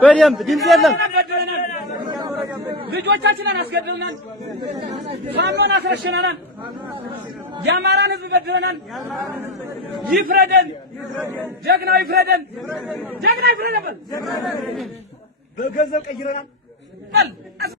በደንብ ድምጽ የለም ልጆቻችንን አስገድለናል ፋኖን አስረሽናል ያማራን ህዝብ በድለናል ይፍረደን ጀግናው ይፍረደን በገንዘብ ቀይረናል